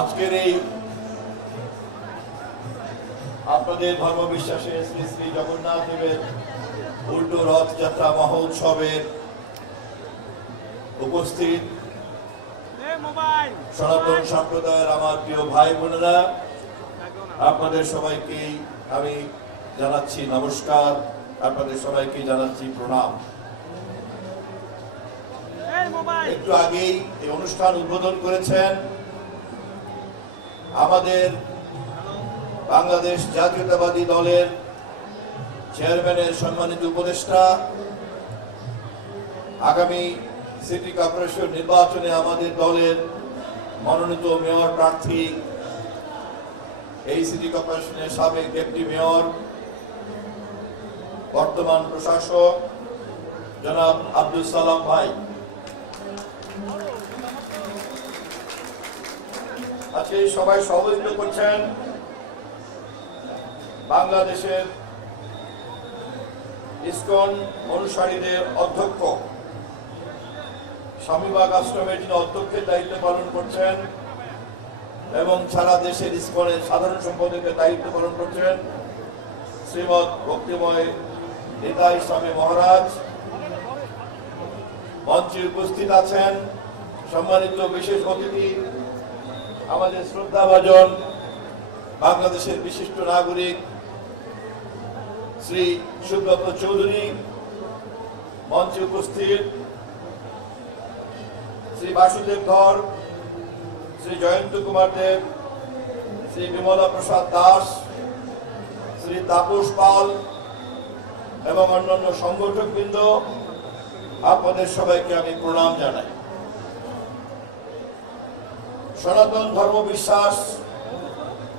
আজকের এই আপনাদের ধর্ম বিশ্বাসের শ্রী শ্রী জগন্নাথ দেবের উল্টো রথযাত্রা মহোৎসবের উপস্থিত সনাতন সম্প্রদায়ের আমার প্রিয় ভাই বোনেরা, আপনাদের সবাইকে আমি জানাচ্ছি নমস্কার, আপনাদের সবাইকে জানাচ্ছি প্রণাম। একটু আগেই এই অনুষ্ঠান উদ্বোধন করেছেন আমাদের বাংলাদেশ জাতীয়তাবাদী দলের চেয়ারম্যানের সম্মানিত উপদেষ্টা। আগামী সিটি কর্পোরেশন নির্বাচনে আমাদের দলের মনোনীত মেয়র প্রার্থী, এই সিটি কর্পোরেশনের সাবেক ডেপুটি মেয়র, বর্তমান প্রশাসক জনাব আব্দুল সালাম ভাই। আজকে সবাই সভাপতিত্ব করছেন বাংলাদেশের ইসকন অনুসারীদের অধ্যক্ষ, স্বামীবাগ আশ্রমের যিনি অধ্যক্ষের দায়িত্ব পালন করছেন এবং সারা দেশের ইসকনের সাধারণ সম্পাদকের দায়িত্ব পালন করছেন শ্রীমৎ ভক্তিময় নেতা ইসলামী মহারাজ। মঞ্চে উপস্থিত আছেন সম্মানিত বিশেষ অতিথি, আমাদের শ্রদ্ধাভাজন বাংলাদেশের বিশিষ্ট নাগরিক শ্রী সুব্রত চৌধুরী। মঞ্চে উপস্থিত শ্রী বাসুদেব ধর, শ্রী জয়ন্ত কুমার দেব, শ্রী বিমলা প্রসাদ দাস, শ্রী তাপস পাল এবং অন্যান্য সংগঠকবৃন্দ, আপনাদের সবাইকে আমি প্রণাম জানাই। সনাতন ধর্ম বিশ্বাস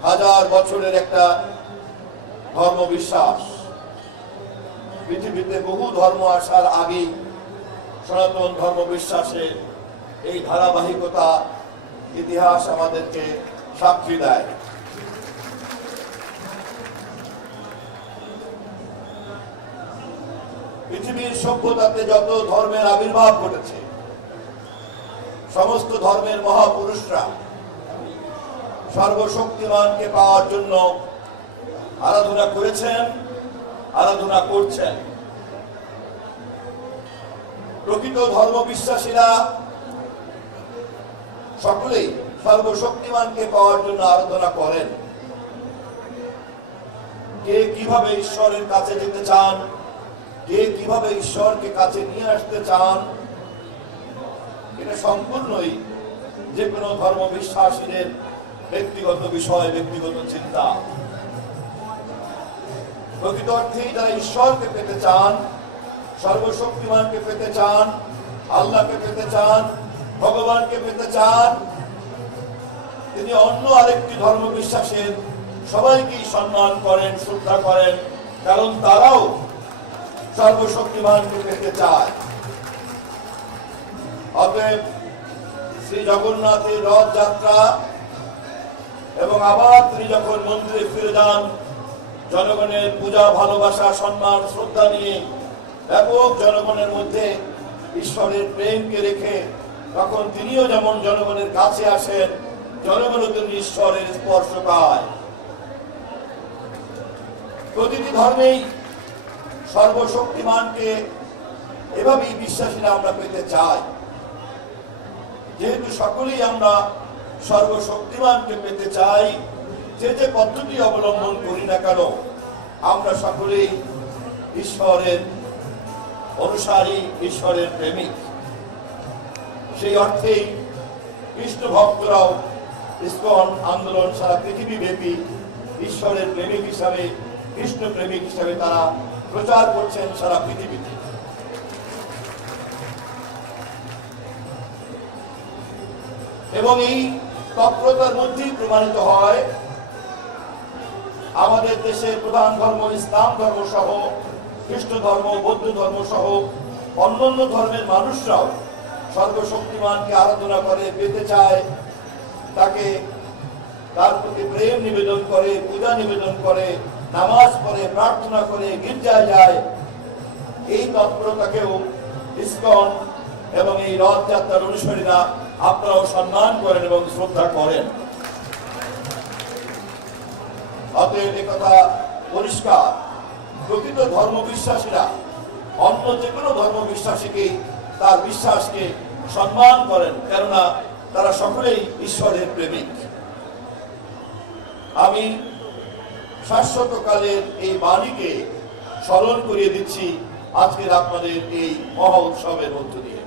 হাজার বছরের একটা ধর্ম বিশ্বাস। পৃথিবীতে বহু ধর্ম আসার আগেই সনাতন ধর্ম বিশ্বাসের এই ধারাবাহিকতা ইতিহাস আমাদেরকে সাক্ষী দেয়। পৃথিবীর সভ্যতাতে যত ধর্মের আবির্ভাব ঘটেছে, সমস্ত ধর্মের মহাপুরুষরা সর্বশক্তিমানকে পাওয়ার জন্য আরাধনা করেছেন, আরাধনা করছেন। প্রকৃত ধর্ম বিশ্বাসীরা সকলেই সর্বশক্তিমানকে পাওয়ার জন্য আরাধনা করেন। কে কিভাবে ঈশ্বরের কাছে যেতে চান, কে কিভাবে ঈশ্বরকে কাছে নিয়ে আসতে চান, এটা সম্পূর্ণই যে কোনো ধর্ম বিশ্বাসীদের ব্যক্তিগত বিষয়, ব্যক্তিগত চিন্তা। প্রকৃত অর্থেই যারা ঈশ্বরকে পেতে চান, সর্বশক্তিমানকে পেতে চান, আল্লাহকে পেতে চান, ভগবানকে পেতে চান, তিনি অন্য আরেকটি ধর্ম বিশ্বাসের সবাইকেই সম্মান করেন, শ্রদ্ধা করেন, কারণ তারাও সর্বশক্তিমানকে পেতে চায়। অতএব শ্রী জগন্নাথের রথযাত্রা এবং আবার তিনি যখন মন্দিরে ফিরে যান, জনগণের পূজা, ভালোবাসা, সম্মান, শ্রদ্ধা নিয়ে ব্যাপক জনগণের মধ্যে ঈশ্বরের প্রেমকে রেখে তখন তিনিও যেমন জনগণের কাছে আসেন, জনগণও তিনি ঈশ্বরের স্পর্শ পায়। প্রতিটি ধর্মেই সর্বশক্তিমানকে এভাবেই বিশ্বাসীরা আমরা পেতে চাই। যেহেতু সকলেই আমরা সর্বশক্তিমানকে পেতে চাই, যে যে পদ্ধতি অবলম্বন করি না কেন, আমরা সকলেই ঈশ্বরের অনুসারী, ঈশ্বরের প্রেমিক। সেই অর্থেই কৃষ্ণ ভক্তরাও ইসকন আন্দোলন সারা পৃথিবীব্যাপী ঈশ্বরের প্রেমিক হিসাবে, কৃষ্ণ প্রেমিক হিসাবে তারা প্রচার করছেন সারা পৃথিবীতে। এবং এই তৎপরতার মধ্যেই প্রমাণিত হয় আমাদের দেশের প্রধান ধর্ম ইসলাম ধর্ম সহ, খ্রিস্ট ধর্ম, বৌদ্ধ ধর্ম সহ অন্যান্য ধর্মের মানুষরাও সর্বশক্তিমানকে আরাধনা করে, পেতে চায়, তাকে তার প্রতি প্রেম নিবেদন করে, পূজা নিবেদন করে, নামাজ পড়ে, প্রার্থনা করে, গির্জায় যায়। এই তৎপরতাকেও ইসকন এবং এই রথযাত্রার অনুসারীরা আপনারাও সম্মান করেন এবং শ্রদ্ধা করেন। অতএব একথা পরিষ্কার, প্রকৃত ধর্ম বিশ্বাসীরা অন্য যে কোনো ধর্ম বিশ্বাসীকে তার বিশ্বাসকে সম্মান করেন, কেননা তারা সকলেই ঈশ্বরের প্রেমিক। আমি শাশ্বতকালের এই বাণীকে স্মরণ করিয়ে দিচ্ছি আজকের আপনাদের এই মহা উৎসবের মধ্য দিয়ে।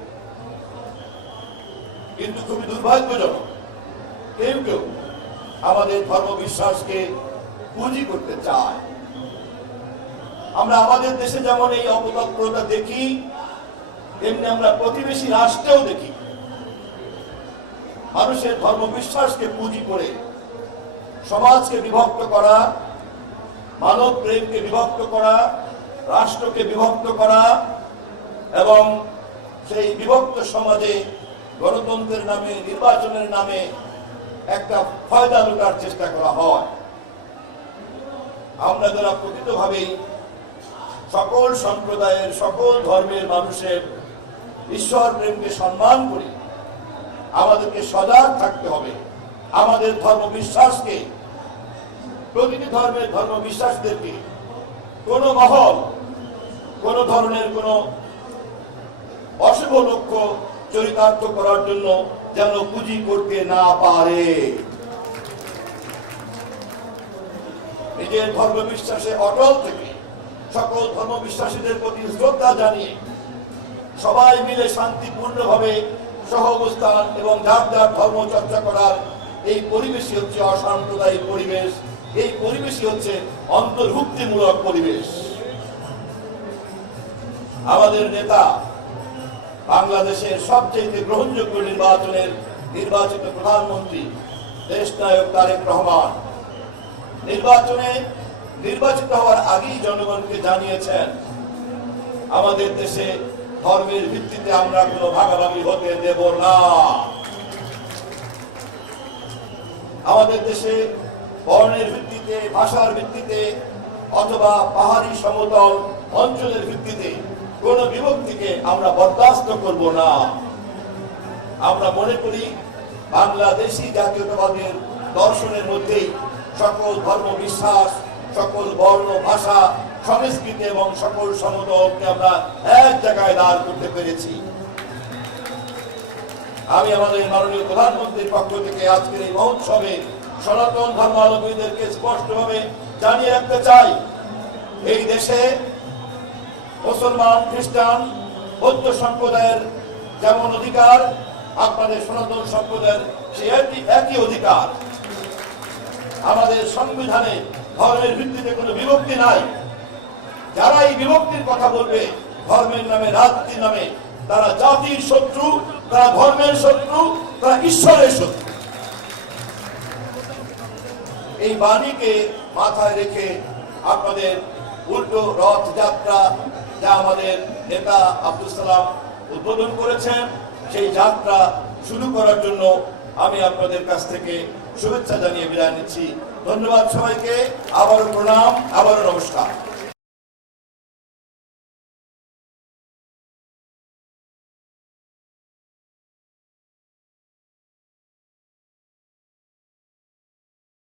কিন্তু খুবই দুর্ভাগ্যজনক, কেউ কেউ আমাদের ধর্ম বিশ্বাসকে পুঁজি করতে চায়। আমরা আমাদের দেশে যেমন এই অপতৎপরতা দেখি, তেমনি আমরা প্রতিবেশী রাষ্ট্রেও দেখি মানুষের ধর্ম বিশ্বাসকে পুঁজি করে সমাজকে বিভক্ত করা, মানব প্রেমকে বিভক্ত করা, রাষ্ট্রকে বিভক্ত করা এবং সেই বিভক্ত সমাজে গণতন্ত্রের নামে, নির্বাচনের নামে একটা ফায়দা লুটার চেষ্টা করা হয়। আমরা যারা প্রকৃতভাবেই সকল সম্প্রদায়ের, সকল ধর্মের মানুষের ঈশ্বর প্রেমকে সম্মান করি, আমাদেরকে সজাগ থাকতে হবে। আমাদের ধর্ম বিশ্বাসকে, প্রতিটি ধর্মের ধর্ম বিশ্বাসীদেরকে কোন মহল কোন ধরনের কোন অশুভ লক্ষ্য চরিতার্থ করার জন্য যেন পুঁজি করতে না পারে। নিজের ধর্ম বিশ্বাসে অটল থেকে সকল ধর্ম বিশ্বাসীদের প্রতি শ্রদ্ধা জানিয়ে সবাই মিলে শান্তিপূর্ণভাবে সহ অবস্থান এবং যার যার ধর্ম চর্চা করার এই পরিবেশই হচ্ছে অসাম্প্রদায়িক পরিবেশ। এই পরিবেশই হচ্ছে অন্তর্ভুক্তিমূলক পরিবেশ। আমাদের নেতা, বাংলাদেশের সবচেয়ে গ্রহণযোগ্য নির্বাচনের নির্বাচিত প্রধানমন্ত্রী দেশনায়ক তারেক রহমান নির্বাচনে নির্বাচিত হওয়ার আগেই জনগণকে জানিয়েছেন, আমাদের দেশে ধর্মের ভিত্তিতে আমরা কোনো ভাগাভাগি হতে দেব না। আমাদের দেশে বর্ণের ভিত্তিতে, ভাষার ভিত্তিতে অথবা পাহাড়ি সমতল অঞ্চলের ভিত্তিতে কোন বিভক্তিকে আমরা বরদাস্ত করব না। আমরা মনে করি বাংলাদেশি জাতীয়তাবাদের দর্শনের মধ্যেই সকল ধর্ম বিশ্বাস, সকল বর্ণ, ভাষা, সংস্কৃতি এবং সকল সমতলকে আমরা এক জায়গায় দাঁড় করতে পেরেছি। আমি আমাদের মাননীয় প্রধানমন্ত্রীর পক্ষ থেকে আজকের এই মহোৎসবে সনাতন ধর্মাবলম্বীদেরকে স্পষ্টভাবে জানিয়ে রাখতে চাই, এই দেশে মুসলমান, খ্রিস্টান, বৌদ্ধ সম্প্রদায়ের যেমন অধিকার, আপনাদের সনাতন সম্প্রদায়ের সেই একই অধিকার। আমাদের সংবিধানে ধর্মের ভিত্তিতে কোনো বিভক্তি নাই। যারা এই বিভক্তির কথা বলবে ধর্মের নামে, রাজনীতির নামে, তারা জাতির শত্রু, তারা ধর্মের শত্রু, তারা ঈশ্বরের শত্রু। এই বাণীকে মাথায় রেখে আপনাদের উল্টো রথযাত্রা, যা আমাদের নেতা আব্দুল সালাম উদ্বোধন করেছেন, সেই যাত্রা শুরু করার জন্য আমি আপনাদের কাছ থেকে শুভেচ্ছা জানিয়ে বিদায় নিচ্ছি। ধন্যবাদ সবাইকে, আবারও প্রণাম, আবারও নমস্কার।